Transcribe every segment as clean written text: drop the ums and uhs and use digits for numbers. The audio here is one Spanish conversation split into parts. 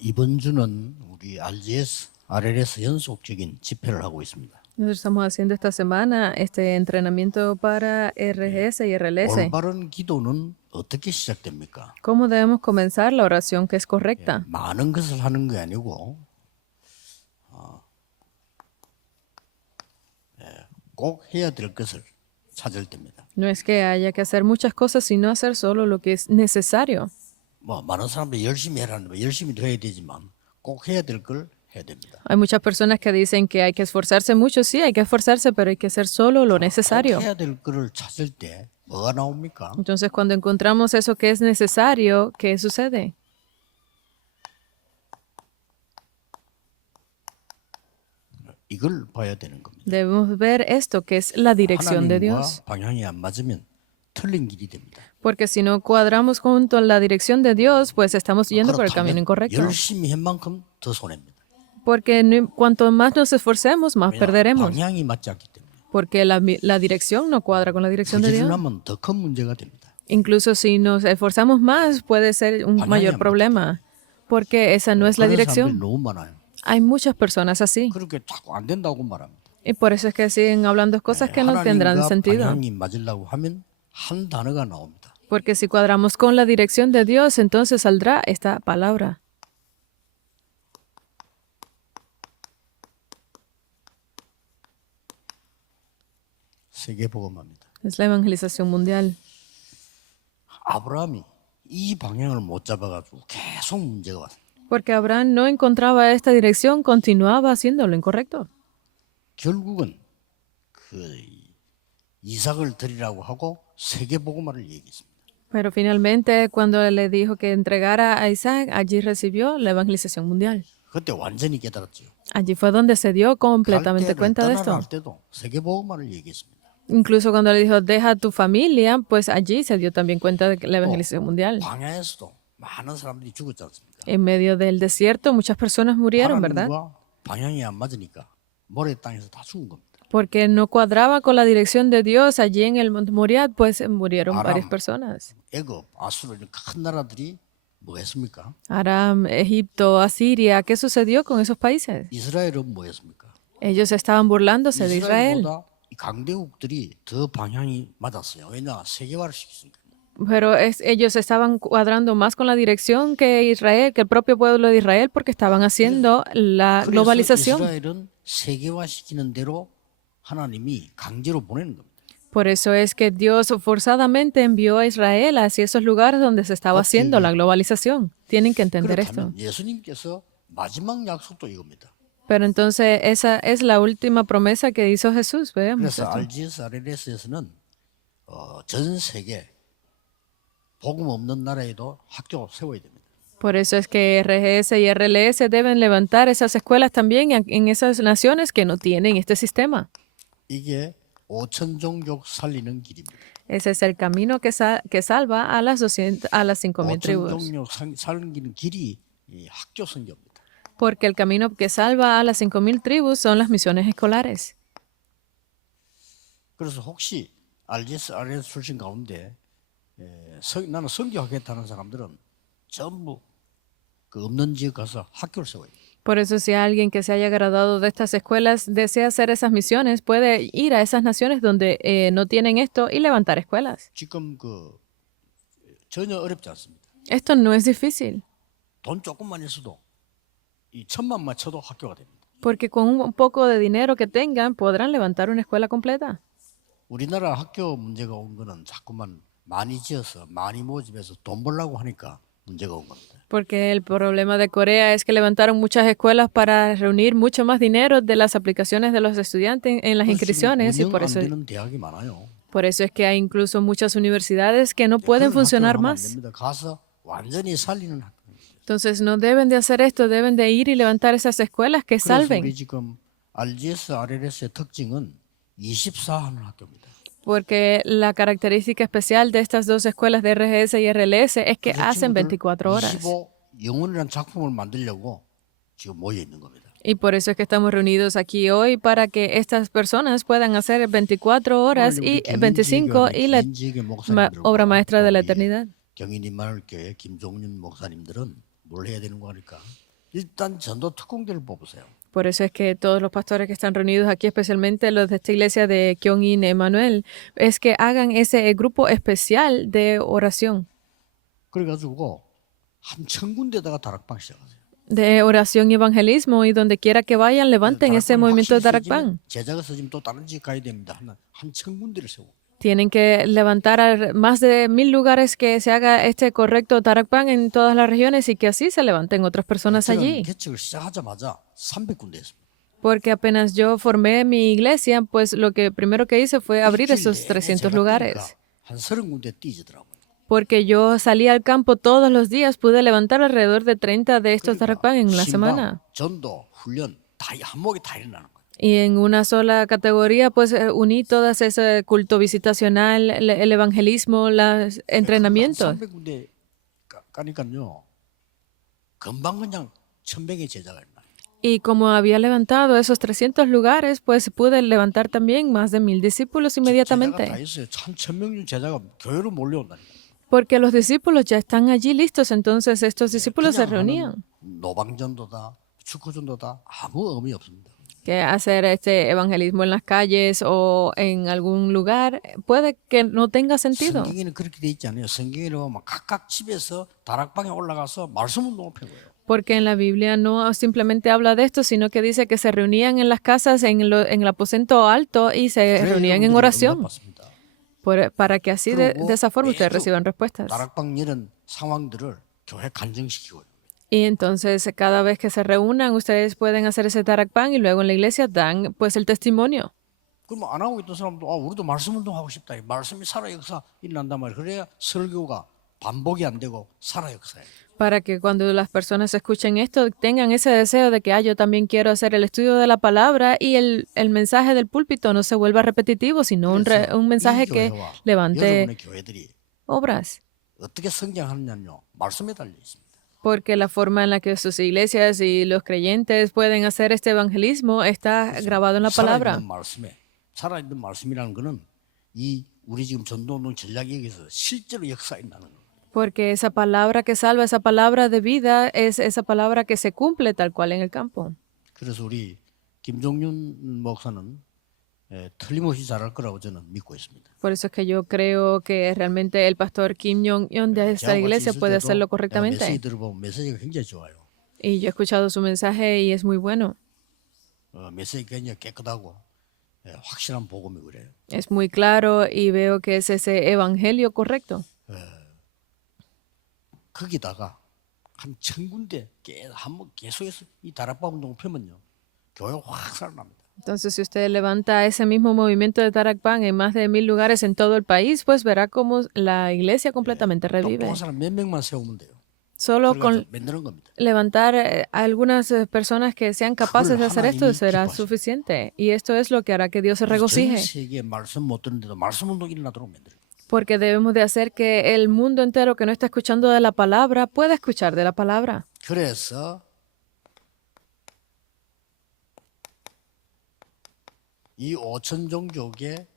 이번 주는 우리 RGS, RLS 연속적인 집회를 하고 있습니다. Nosotros estamos haciendo esta semana este entrenamiento para RGS y RLS. 올바른 기도는 어떻게 시작됩니까? ¿Cómo debemos comenzar la oración que es correcta? 많은 것을 하는 게 아니고 꼭 해야 될 것을 찾을 때입니다. No es que haya que hacer muchas cosas, sino hacer solo lo que es necesario. 뭐 많은 사람들이 열심히 해라는 거 열심히도 해야 되지만 꼭 해야 될 걸 해야 됩니다. Hay muchas personas que dicen que hay que esforzarse mucho. Sí, hay que esforzarse, pero hay que hacer solo lo necesario. 꼭 해야 될 거를 찾을 때 뭐가 나옵니까? Entonces, cuando encontramos eso que es necesario, ¿qué sucede? 이걸 봐야 되는 겁니다. Debemos ver esto que es la dirección de Dios. 하나님과 방향이 안 맞으면 틀린 길이 됩니다. Porque si no cuadramos junto a la dirección de Dios, pues estamos yendo por el camino 그렇다면 incorrecto. 열심히 한 만큼 더 손해입니다. Porque cuanto más nos esforcemos, más 왜냐? perderemos. 방향이 맞지 않기 때문에. Porque la dirección no cuadra con la dirección de Dios. 부지런하면 더 큰 문제가 됩니다. Incluso si nos esforzamos más, puede ser un mayor problema. Porque esa no es la 그런 사람들이 dirección. 너무 많아요. Hay muchas personas así. 그렇게 자꾸 안 된다고 말합니다. Y por eso es que siguen hablando cosas que no tendrán 하나님과 sentido. 방향이 맞으려고 하면 한 단어가 나옵니다. Porque si cuadramos con la dirección de Dios, entonces saldrá esta palabra. 세계복음합니다. Es la evangelización mundial. 아브라함이 이 방향을 못 잡아가지고 계속 문제가 왔습니다. Porque Abraham no encontraba esta dirección, continuaba haciendo lo incorrecto. 결국은 그 이삭을 드리라고 하고 세계복음화를 얘기했습니다. Pero finalmente, cuando le dijo que entregara a Isaac, allí recibió la evangelización mundial. 그때 완전히 깨달았죠. Allí fue donde se dio completamente 갈 cuenta de 때를 esto. 떠나갈 때도 세계복음화를 얘기했습니다. Incluso cuando le dijo, deja tu familia, pues allí se dio también cuenta de la evangelización mundial. 광야에서도 많은 사람들이 죽었지 않습니까? En medio del desierto, muchas personas murieron, ¿verdad? 하나님과 방향이 안 맞으니까 모래 땅에서 다 죽은 겁니다. Porque no cuadraba con la dirección de Dios allí en el monte Moriah, pues murieron varias Aram. personas. 애굽, 아수르 이런 큰 나라들이 뭐 했습니까? Aram, Egipto, Asiria, ¿qué sucedió con esos países? 이스라엘은 뭐 했습니까? Ellos estaban burlándose de Israel. 이스라엘보다 이 강대국들이 더 방향이 맞았어요. 왜냐? 세계화를 시켰으니까. Pero ellos estaban cuadrando más con la dirección que Israel, que el propio pueblo de Israel, porque estaban haciendo la 그래서 globalización. 이스라엘은 세계화시키는 대로 하나님이 강제로 보내는 겁니다. Por eso es que Dios forzadamente envió a Israel hacia esos lugares donde se estaba haciendo la globalización. Tienen que entender esto. 그렇다면 예수님께서 마지막 약속도 이겁니다. Pero entonces esa es la última promesa que hizo Jesús. Veamos 그래서 esto. RGS, RLS에서는 전 세계 복음 없는 나라에도 학교 세워야 됩니다. Por eso es que RGS y RLS deben levantar esas escuelas también en esas naciones que no tienen este sistema. 이게 5천 종족 살리는 길입니다. Ese es el camino que salva a las 5,000 5천 tribus. 종족 살리는 길이 이 학교 선교입니다. Porque el camino que salva a las 5,000 tribus son las misiones escolares. 그래서 혹시 RGS, RLS 출신 가운데 나는 선교하겠다는 사람들은 전부 그 없는 지역 가서 학교를 세워야 돼요. Por eso si alguien que se haya graduado de estas escuelas desea hacer esas misiones, puede ir a esas naciones donde no tienen esto y levantar escuelas. 지금 전혀 어렵지 않습니다. Esto no es difícil, 돈 조금만 있어도 이 1,000만만 쳐도 학교가 됩니다. porque con un poco de dinero que tengan podrán levantar una escuela completa. 우리나라 학교 문제가 온 거는 자꾸만 많이 지어서 많이 모집해서 돈 벌려고 하니까 문제가 온 겁니다. Porque el problema de Corea es que levantaron muchas escuelas para reunir mucho más dinero de las aplicaciones de los estudiantes en las inscripciones y 운영 por 안 eso 되는 대학이 많아요. es que hay incluso muchas universidades que no pueden 그런 funcionar 학교를 하면 안 más. 됩니다. 가서 완전히 살리는 학교. Entonces no deben de hacer esto, deben de ir y levantar esas escuelas que 그래서 우리 salven. 지금 RGS, RLS의 특징은 24 하는 학교입니다. Porque la característica especial de estas dos escuelas de RGS y RLS es que 그래서 hacen 친구들 24 horas. 25 영혼이라는 작품을 만들려고 지금 모여 있는 겁니다. Y por eso es que estamos reunidos aquí hoy para que estas personas puedan hacer 24 horas y 25 y la obra maestra de la eternidad. 경인 임마누엘교회 김종윤 목사님들은 뭘 해야 되는 거니까 일단 전도 특공대를 뽑으세요. Por eso es que todos los pastores que están reunidos aquí, especialmente los de esta iglesia de Kyung-in Emmanuel, es que hagan ese grupo especial de oración, 그래가지고 한 1,000군데다가 다락방 시작하세요. de oración y evangelismo, y donde quiera que vayan, levanten ese movimiento de Darakban. 제자가 써지면 또 다른 집 가야 됩니다. 한 1,000군데를 세우고. Tienen que levantar más de 1,000 lugares que se haga este correcto Darakban en todas las regiones y que así se levanten otras personas 저는 allí. 개척을 시작하자마자 300군데였습니다. Porque apenas yo formé mi iglesia, pues lo que primero que hice fue abrir esos 300 lugares. 한 30군데 뛰지더라고요. Porque yo salí al campo todos los días, pude levantar alrededor de 30 de estos 그러니까 Darakban en la 신방, semana. 전도, 훈련 다 한목에 다 일어나는 거예요. Y en una sola categoría, pues uní todas ese culto visitacional, el evangelismo, los entrenamientos. 300군데 가니까요. 금방 그냥 1,100의 제자가 일어나요. Y como había levantado esos 300 lugares, pues pude levantar también más de 1,000 discípulos 제자가 다 inmediatamente. 있어요. 1,000명 중 제자가 교회로 몰려온다니까. Porque los discípulos ya están allí listos, entonces estos discípulos se 그냥 reunían. 하는 노방전도다, 축구전도다 아무 의미 없습니다. Que hacer este evangelismo en las calles o en algún lugar puede que no tenga sentido. 성경에는 그렇게 돼 있지 않아요. 성경에는 보면 각각 집에서 다락방에 올라가서 말씀 운동을 펴고요. Porque en la Biblia no simplemente habla de esto, sino que dice que se reunían en las casas, en el aposento alto, y se reunían en oración. Para que así de esa forma ustedes reciban respuestas. 다락방 이런 상황들을 교회 간증시키고요. Y entonces cada vez que se reúnan, ustedes pueden hacer ese Darakban y luego en la iglesia dan pues el testimonio. 그럼 안 하고 있던 사람도 우리도 말씀 운동하고 싶다. 이 말씀이 살아 역사 일어난단 말이에요. 그래야 설교가 반복이 안 되고 살아 역사예요. Para que cuando las personas escuchen esto tengan ese deseo de que yo también quiero hacer el estudio de la palabra y el mensaje del púlpito no se vuelva repetitivo, sino un mensaje que levante 여러분의 교회들이 obras. 어떻게 성장하느냐요? 말씀에 달려 있습니다. Porque la forma en la que sus iglesias y los creyentes pueden hacer este evangelismo está grabado en la palabra. 살아있는 말씀이라는 거는 이 우리 지금 전도운동 전략에서 실제로 역사에 나는 거예요. Porque esa palabra que salva, esa palabra de vida, es esa palabra que se cumple tal cual en el campo. 그래서 우리 김종윤 목사는 틀림없이 잘할 거라고 저는 믿고 있습니다. Por eso es que yo creo que realmente el pastor Kim Jong-un de esta iglesia puede hacerlo correctamente. 메시지 들어보면 메시지가 굉장히 좋아요. Y yo he escuchado su mensaje y es muy bueno. 메시지가 굉장히 깨끗하고 확실한 복음이 그래요. Es muy claro y veo que es ese evangelio correcto. 거기다가 한 1,000군데 한번 계속해서 이 다락방 운동을 펴면요. 교회가 확 살아납니다. Entonces, si usted levanta ese mismo movimiento de Darakban en más de 1,000 lugares en todo el país, pues verá cómo la iglesia completamente revive. 똑똑한 사람 몇 명만 세우면 돼요. Solo con 만드는 겁니다. levantar a algunas personas que sean capaces de hacer esto será suficiente. Y esto es lo que hará que Dios se 전 regocije. 세계에 말씀 못 듣는데도 말씀 운동 일어나도록 만들어요. Porque debemos de hacer que el mundo entero que no está escuchando de la palabra pueda escuchar de la palabra. 그래서 이 5천 종족의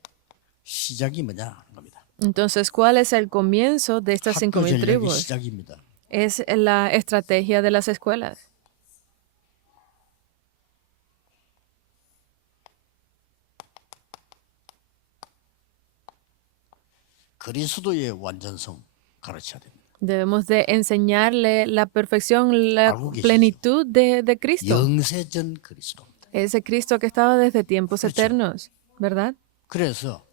시작이 뭐냐 하는 겁니다. Entonces, ¿cuál es el comienzo de estas 5,000 전략의 tribus? 시작입니다. Es la estrategia de las escuelas. 그리스도의 완전성 가르쳐야 됩니다. Debemos de enseñarle la perfección, la 알고 계시죠? plenitud de Cristo. 영세전 그리스도입니다. Ese Cristo que estaba desde tiempos eternos, ¿verdad? 그래서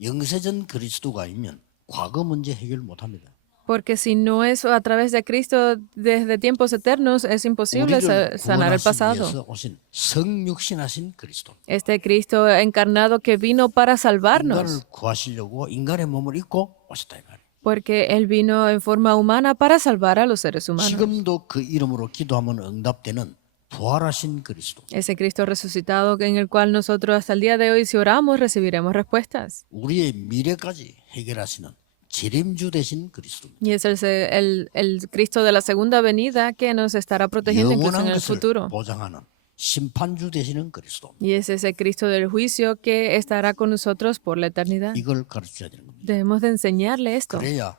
영세전 그리스도가 아니면 과거 문제 해결 못합니다. Porque si no es a través de Cristo desde tiempos eternos, es imposible 우리를 sanar el 구원하시기 pasado. 위해서 오신 성육신하신 그리스도. Este Cristo encarnado que vino para salvarnos, 인간을 구하시려고 인간의 몸을 입고 오셨다 이 말이에요. porque Él vino en forma humana para salvar a los seres humanos. 지금도 그 이름으로 기도하면 응답되는 부활하신 그리스도. Ese Cristo resucitado en el cual nosotros hasta el día de hoy, si oramos, recibiremos respuestas. 우리의 미래까지 해결하시는 재림주 되신 그리스도. Y es el Cristo de la segunda venida que nos estará protegiendo incluso en 영원한 el 것을 futuro. 보장하는 심판주 되시는 그리스도. Y es ese Cristo del juicio que estará con nosotros por la eternidad. 이걸 가르쳐야 되는 겁니다. Debemos de enseñarle esto 그래야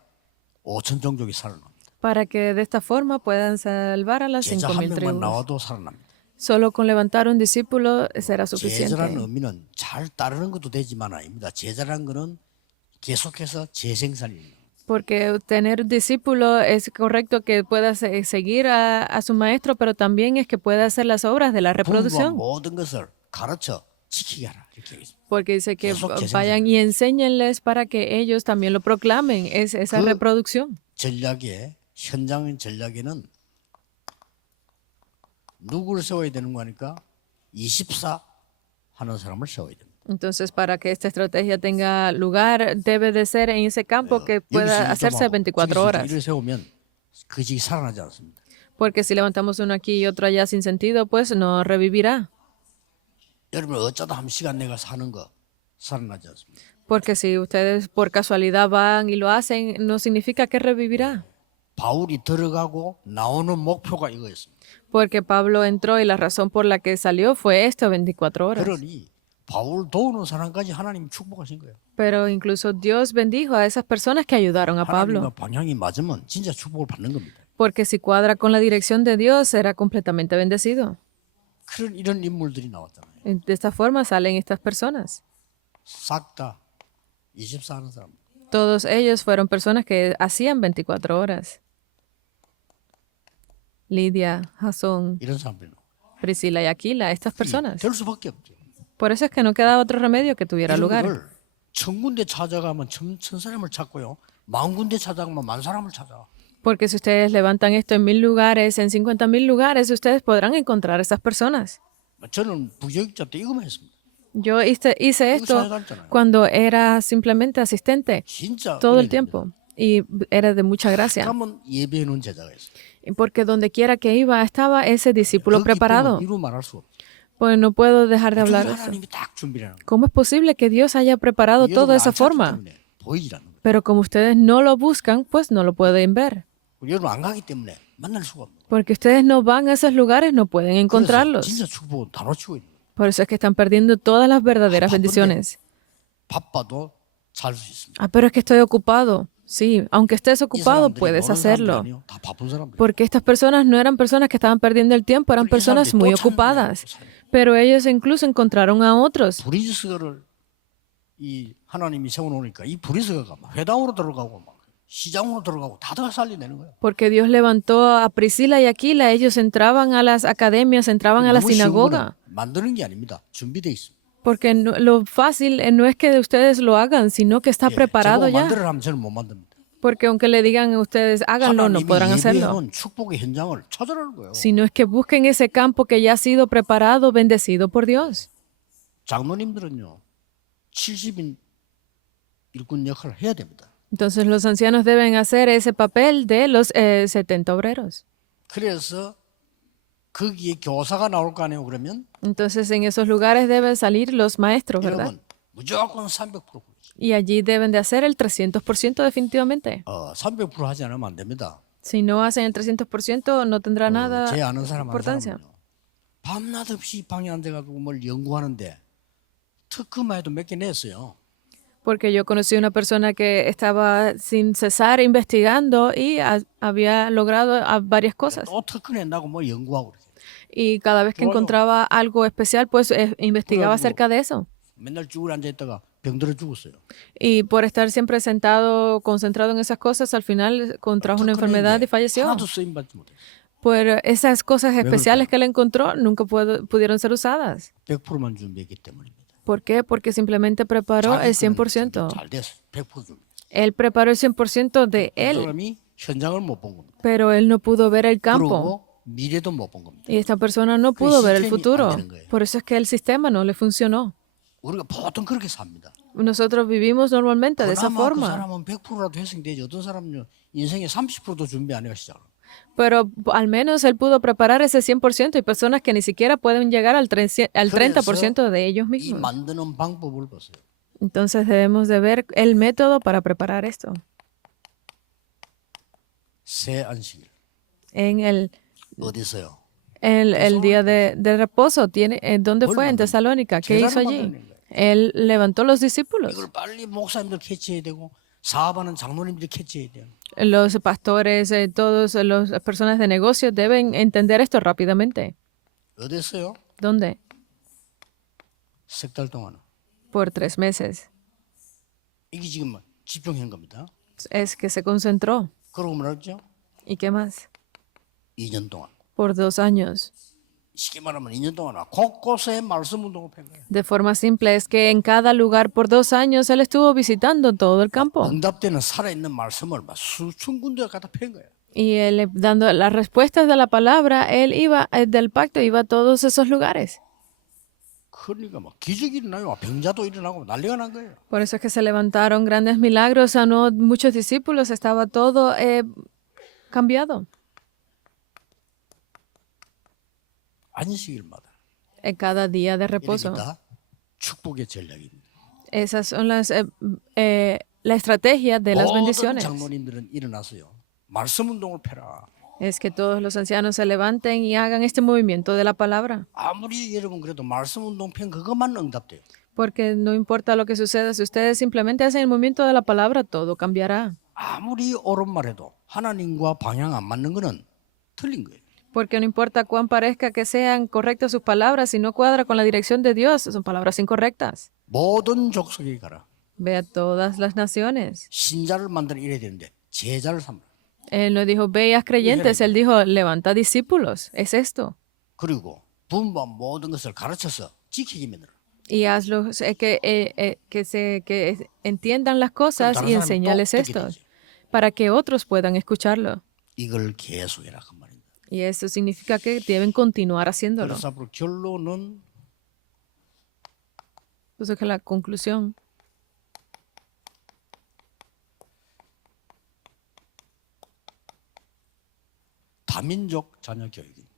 5천 종족이 살아납니다. para que de esta forma puedan salvar a las 제자 5,000 한 명만 tribus. 나와도 살아납니다. Solo con levantar un discípulo será 제자라는 suficiente. 의미는 잘 따르는 것도 되지만 아닙니다. 제자라는 거는 계속해서 재생산입니다. Porque tener un discípulo es correcto que pueda seguir a su maestro, pero también es que pueda hacer las obras de la 부모가 reproducción. 모든 것을 가르쳐 지키게 하라 이렇게 있습니다. Porque dice que 계속 재생산. vayan y enséñenles para que ellos también lo proclamen, es esa 그 reproducción. 전략에 현장 전략에는 누구를 세워야 되는 거니까 24 하는 사람을 세워야 됩니다. Entonces, para que esta estrategia tenga lugar, debe de ser en ese campo que pueda hacerse 24 horas. 이를 세우면 그 직이 살아나지 않습니다. Porque si levantamos uno aquí y otro allá sin sentido, pues no revivirá. 여러분 어쩌다 한 시간 내가 사는 거 살아나지 않습니다. Porque si ustedes por casualidad van y lo hacen, no significa que revivirá. 바울이 들어가고 나오는 목표가 이거였습니다. Porque Pablo entró y la razón por la que salió fue esto, 24 horas. 그러니 바울 도우는 사람까지 하나님이 축복하신 거예요. Pero incluso Dios bendijo a esas personas que ayudaron a Pablo. 하나님과 방향이 맞으면 진짜 축복을 받는 겁니다. Porque si cuadra con la dirección de Dios, será completamente bendecido. 이런 인물들이 나왔잖아요. De esta forma salen estas personas. 싹 다 24 하는 사람. Todos ellos fueron personas que hacían 24 horas. Lidia, Jasón, 이런 사람들이 나와요. Priscila y Aquila, estas personas. 될 수밖에 없죠. Por eso es que no quedaba otro remedio que tuviera 이런 lugar. 걸 천 군데 찾아가면 천 사람을 찾고요. 만 군데 찾아가면 만 사람을 찾아. Porque si ustedes levantan esto en 1,000 lugares, en 50,000 lugares, ustedes podrán encontrar a esas personas. 저는 부교육자 때 이거만 했습니다. Yo hice esto 찾아갔잖아요. cuando era simplemente asistente 진짜 todo el 은혜입니다. tiempo y era de mucha gracia. 그러면 예배해 놓은 제자가 있어요. Porque donde quiera que iba estaba ese discípulo preparado. 이루 말할 수 없어요. Pues no puedo dejar de hablar de eso. 하나님이 딱 준비를 하는 거예요. ¿Cómo es posible que Dios haya preparado todo de esa forma? 보이질 않는 거예요. Pero como ustedes no lo buscan, pues no lo pueden ver. 여러분 안 가기 때문에 만날 수가 없는 거예요. Porque ustedes no van a esos lugares, no pueden 그래서 encontrarlos. 진짜 축복은 다 놓치고 있는 거예요. Por eso es que están perdiendo todas las verdaderas bendiciones. 바빠도 살 수 있습니다. Ah, pero es que estoy ocupado. Sí, aunque estés 이 ocupado, 사람들이 puedes 모르는 사람들이 hacerlo. 아니에요. 다 바쁜 사람들. Porque estas personas no eran personas que estaban perdiendo el tiempo, eran personas muy ocupadas. Pero ellos incluso encontraron a otros. 브리스가를 이 하나님이 세워놓으니까 이 브리스가가 막 회당으로 들어가고 막 시장으로 들어가고 다 살리내는 거예요. Porque Dios levantó a Priscila y Aquila. Ellos entraban a las academias, entraban a la 너무 쉬운 sinagoga. 거는 만드는 게 아닙니다. 준비돼 있습니다. Porque lo fácil no es que ustedes lo hagan, sino que está preparado 제가 ya. 만들어라 하면 저는 못 만듭니다. Porque aunque le digan a ustedes, háganlo, no 하나님이 podrán hacerlo. 예배해놓은 축복의 현장을 찾으라는 거예요. Sino es que busquen ese campo que ya ha sido preparado, bendecido por Dios. 장로님들은요 70인 일꾼 역할을 해야 됩니다. Entonces los ancianos deben hacer ese papel de los 70 obreros. 그래서 거기에 교사가 나올 거 아니에요. 그러면 Entonces en esos lugares deben salir los maestros, ¿verdad? 여러분 무조건 300% Y allí deben de hacer el 300% definitivamente. 300% 하지 않으면 안 됩니다. Si no hacen el 300%, no tendrá nada 제 아는 사람 한 importancia. 사람은요 밤낮 없이 방에 앉아가지고 뭘 연구하는데 특허만 해도 몇 개 냈어요. Porque yo conocí una persona que estaba sin cesar investigando y había logrado varias cosas. 또 특허 낸다고 뭐 연구하고 그래. Y cada vez que encontraba algo especial, pues investigaba acerca de eso. 맨날 쭈그려 앉아있다가 병들어 죽었어요. Y por estar siempre sentado, concentrado en esas cosas, al final contrajo una enfermedad y falleció. 하나도 쓰임받지 못해요. Pero esas cosas especiales que él encontró nunca pudieron ser usadas. 100%만 준비했기 때문입니다. ¿Por qué? Porque simplemente preparó el 100%. 잘 됐어. 100% 준비. Él preparó el 100% de 그 él, 사람이 현장을 못 본 겁니다. pero él no pudo ver el campo. 그리고 미래도 못 본 겁니다. Y esta persona no pudo ver el sistema futuro. 안 되는 거예요. Por eso es que el sistema no le funcionó. 우리가 보통 그렇게 삽니다. Nosotros vivimos normalmente de esa 그나마 그 forma. 사람은 100%라도 회생되지. 어떤 사람은 인생의 30%도 준비 안 해가 시작을. Pero al menos él pudo preparar ese 100%. Hay personas que ni siquiera pueden llegar al 30% de ellos 이 mismos. 만드는 방법을 보세요. Entonces debemos de ver el método para preparar esto. 새 안식일 En 어디서요? el día de reposo, ¿dónde fue? En 만드는 Tesalónica. ¿Qué hizo 제사를 allí? 만드는 거예요. Él levantó los discípulos. 이걸 빨리 목사님들 캐치해야 되고 사업하는 장로님들이 캐치해야 돼요. Los pastores, todas las personas de negocios deben entender esto rápidamente. 어디서요? ¿Dónde? 3달 동안. Por 3 meses. 이게 지금 집중한 겁니다. Es que se concentró. 그러고 말았죠? ¿Y qué más? 2년 동안. Por 2 años. 쉽게 말하면 2년 동안 곳곳에 말씀 운동을 한 거예요. De forma simple, es que en cada lugar por 2 años él estuvo visitando todo el campo. 응답되는 살아있는 말씀을 막 수천 군데 갖다 팬 거예요. Y él, dando las respuestas de la palabra, él iba del pacto, iba a todos esos lugares. 그러니까 막 기적이 일어나요. 병자도 일어나고 난리가 난 거예요. Por eso es que se levantaron grandes milagros, sanó muchos discípulos, estaba todo cambiado. 안식일마다. En cada día de 이게 reposo. 다 축복의 전략입니다. Esas son la estrategia de las 모든 bendiciones. 장로님들은 일어나서요. 말씀 운동을 펴라. Es que todos los ancianos se levanten y hagan este movimiento de la palabra. 아무리 여러분 그래도 말씀 운동 편 그것만 응답돼요. Porque no importa lo que suceda, si ustedes simplemente hacen el movimiento de la palabra, todo cambiará. 아무리 옳은 말해도 하나님과 방향 안 맞는 거는 틀린 거예요. Porque no importa cuán parezca que sean correctas sus palabras, si no cuadra con la dirección de Dios, son palabras incorrectas. 모든 족속에 가라. Ve a todas las naciones. 신자를 만들어 이래야 되는데 제자를 삼라. Él no dijo, ve y haz creyentes, él dijo, levanta discípulos. Es esto. 그리고 분부한 모든 것을 가르쳐서 지키게 만들어. Y hazlos que entiendan las cosas y enséñales esto, para que otros puedan escucharlo. 이걸 계속해라 그 말입니다. Y eso significa que deben continuar haciéndolo. 그래서 앞으로 결론은 Entonces que la conclusión 다민족 자녀 교육입니다.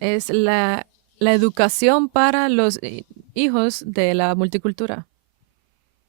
es la educación para los hijos de la multicultura.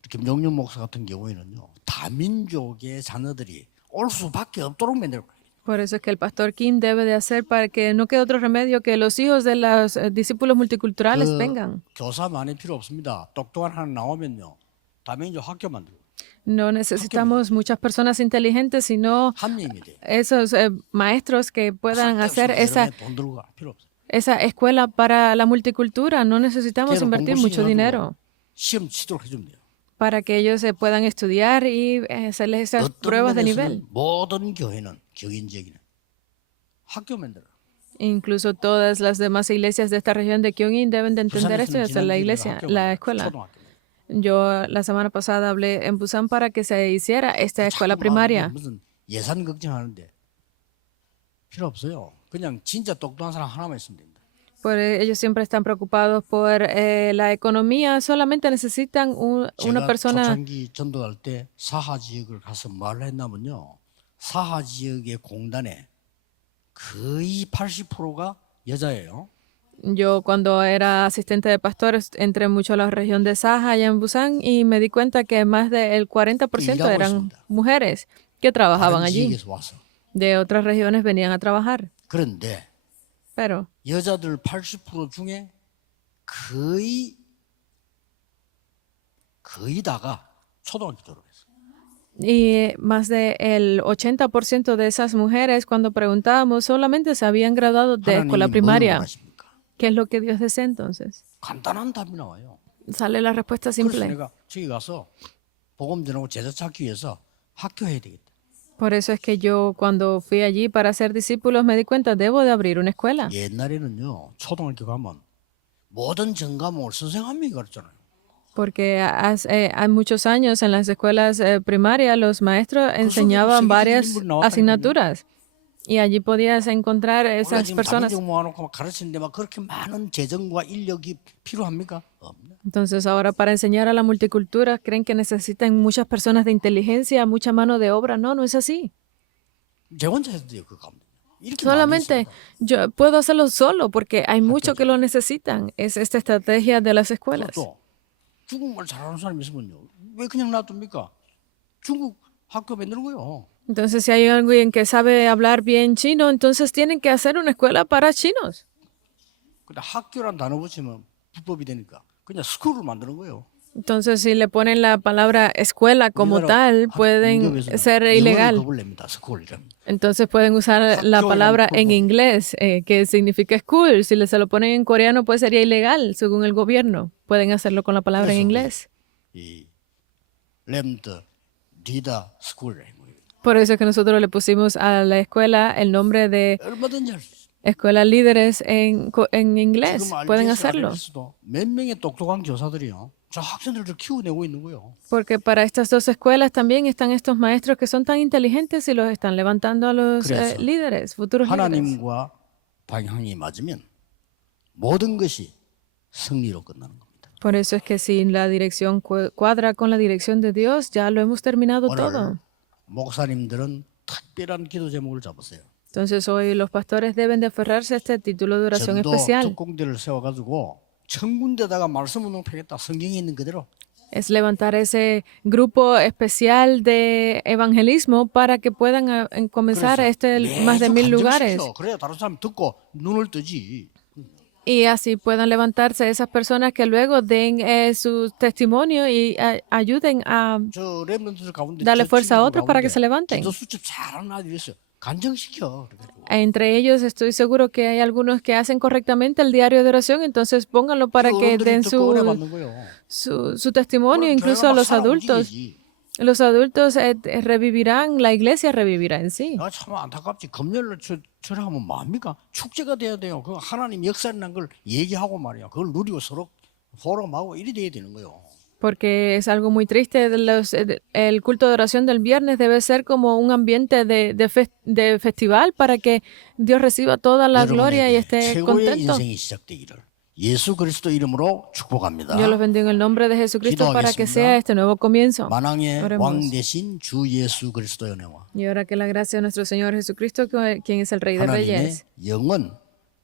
김종윤 목사 같은 경우에는요, 다민족의 자녀들이 올 수밖에 없도록 만들 거예요. Por eso es que el pastor Kim debe de hacer para que no quede otro remedio que los hijos de los discípulos multiculturales vengan. 교사 많이 필요 없습니다. 똑똑한 하나 나오면요, 다민족 학교 만들고 No necesitamos muchas personas inteligentes, sino 한 명이 돼. esos maestros que puedan hacer 돈 들고 갈 필요 없어요. esa escuela para la multicultura. No necesitamos 걔는 invertir 공부 mucho 시켜가지고 dinero 시험 치도록 해주면 돼요. para que ellos se puedan estudiar y hacerles esas pruebas de nivel. 모든 교회는 교인 지역에는 학교 만들어. Incluso todas las demás iglesias de esta región de Gyeonggi deben de entender esto y hacer la iglesia, la escuela. Yo la semana pasada hablé en Busan para que se hiciera esta escuela primaria. 무슨 예산 걱정하는데 필요 없어요. 그냥 진짜 똑똑한 사람 하나만 있으면 됩니다. Ellos siempre están preocupados por la economía, solamente necesitan una 제가 persona. 초창기 전도할 때 사하 지역을 가서 뭘 했냐면요. 사하 지역의 공단에 거의 80%가 여자예요. Yo cuando era asistente de pastores entré mucho a la región de Saja allá en Busan y me di cuenta que más del 40% eran mujeres que trabajaban 다른 allí. 지역에서 와서. De otras regiones venían a trabajar. 그런데 Pero 여자들 80% 중에 거의 다가 초등학교 졸업했어요. y más del 80% de esas mujeres, cuando preguntábamos, solamente se habían graduado de escuela 하나님이 뭘 primaria. 원하십니까? ¿Qué es lo que Dios desea entonces? 간단한 답이 나와요. Sale la respuesta 그래서 simple. 내가 저기 가서 복음 전하고 제자 찾기 위해서 학교 해야 되겠다. Por eso es que yo cuando fui allí para ser discípulos me di cuenta, debo de abrir una escuela. 옛날에는요, 초등학교 가면 모든 전과목을 선생 한 명이 가르쳤잖아요. Porque hay muchos años en las escuelas primarias los maestros enseñaban varias asignaturas y allí podías encontrar 우리가 esas 지금 personas. 다민족 모아놓고 가르치는데 막 그렇게 많은 재정과 인력이 필요합니까? 없네. Entonces ahora para enseñar a la multicultura creen que necesitan muchas personas de inteligencia, mucha mano de obra. No, no es así. 제 혼자 해도 돼요, 그거 가면. 이렇게 많이 Solamente 있어요. yo puedo hacerlo solo porque hay muchos que lo necesitan. Es esta estrategia de las escuelas. 또 중국말 잘하는 사람이 있으면요, 왜 그냥 놔둡니까? 중국 학교 만드는 거요. Entonces si hay alguien que sabe hablar bien chino, entonces tienen que hacer una escuela para chinos. 근데 학교란 단어 붙이면 불법이 되니까 그냥 스쿨을 만드는 거예요. Entonces, si le ponen la palabra escuela como 우리나라 tal, 학- pueden 민족에서는 ser 영어를 ilegal. 겁을 냅니다. 스쿨이란. Entonces pueden usar la palabra en inglés, que significa school. Si se lo ponen en coreano, pues sería ilegal, según el gobierno. Pueden hacerlo con la palabra en 그래서 inglés. 이 램드 리더 스쿨 Por eso es que nosotros le pusimos a la escuela el nombre de 얼마든지 할 수 있어요. escuela líderes en inglés. 지금 Pueden RGS, hacerlo. RS도 몇 명의 똑똑한 교사들이요. 저 학생들을 키워내고 있는 거예요. Porque para estas dos escuelas también están estos maestros que son tan inteligentes y los están levantando a los 그래서 líderes, futuros líderes. 하나님과 방향이 맞으면 모든 것이 승리로 끝나는 겁니다. Por eso es que si la dirección cuadra con la dirección de Dios, ya lo hemos terminado 오늘 todo. 목사님들은 특별한 기도 제목을 잡으세요. Entonces hoy los pastores deben de aferrarse a este título de oración 전도 especial. 특공대를 세워가지고 천군데다가 말씀 운동 펴겠다. 성경에 있는 그대로. Es levantar ese grupo especial de evangelismo para que puedan comenzar más de 1000 lugares. 그래야 다른 사람 듣고 눈을 뜨지. Y así puedan levantarse esas personas que luego den su testimonio y ayuden a 저 랩런들 가운데 darle 저 fuerza a 친구들 otros para que 가운데 se levanten. 기도 수첩 잘하는 아들이 있어요. 간증시켜. 그래가지고. Entre ellos estoy seguro que hay algunos que hacen correctamente el diario de oración, entonces pónganlo para que 어른들이 den 듣고 은혜 받는 거예요. su testimonio, 그럼 incluso 교회가 a 막 los 살아 adultos. 움직이지. Los adultos revivirán, la iglesia revivirá en sí. 아, 참 안타깝지. 금요일날 절하면 뭐합니까? 축제가 돼야 돼요. 그 하나님 역사라는 걸 얘기하고 말이야. 그걸 누리고 서로 포럼하고 이래 돼야 되는 거예요. Porque es algo muy triste. El culto de oración del viernes debe ser como un ambiente de festival para que Dios reciba toda la gloria y 여러분에게 esté 최고의 contento. 인생이 시작되기를 예수 그리스도 이름으로 축복합니다. Yo los bendigo en el nombre de Jesucristo para que sea este nuevo comienzo. 만왕의 Oremos. 왕 되신 주 예수 그리스도의 은혜와 Y ahora que la gracia de nuestro Señor Jesucristo, quien es el Rey de 하나님의 Reyes, 영원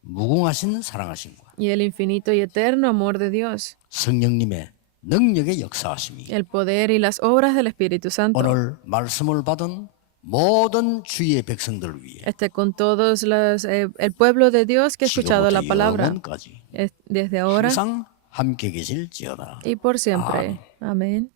무궁하신 사랑하심과 y el infinito y eterno amor de Dios, 성령님의 능력의 역사하심이 el poder y las obras del Espíritu Santo, 오늘 말씀을 받은 모든 주의 백성들을 위해 esté con todos el pueblo de Dios que ha escuchado la 지금부터 palabra, 영원까지 desde ahora 항상 함께 계실지어다. y por siempre. Amén.